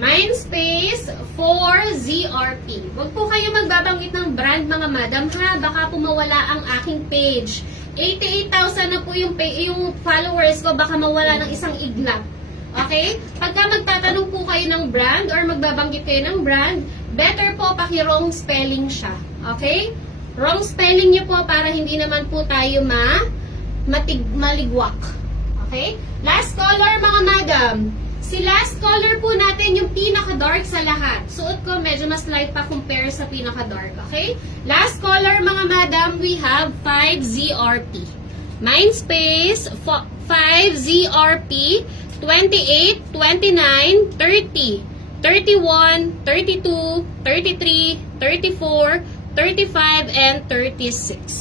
Mindspace 4ZRP. Huwag po kayo magbabanggit ng brand mga madam ha, baka po mawala ang aking page. 88,000 na po yung followers ko, baka mawala ng isang iglap. Okay? Pagka magtatanong po kayo ng brand or magbabanggit kayo ng brand, better po paki-wrong spelling siya. Okay? Wrong spelling niyo po para hindi naman po tayo maligwak. Okay? Last color mga madam. Si last color po natin yung pinaka-dark sa lahat. Suot ko medyo mas light pa compare sa pinaka-dark. Okay? Last color mga madam, we have 5ZRP. Mindspace 5ZRP 28, 29, 30, 31, 32, 33, 34, 35, and 36.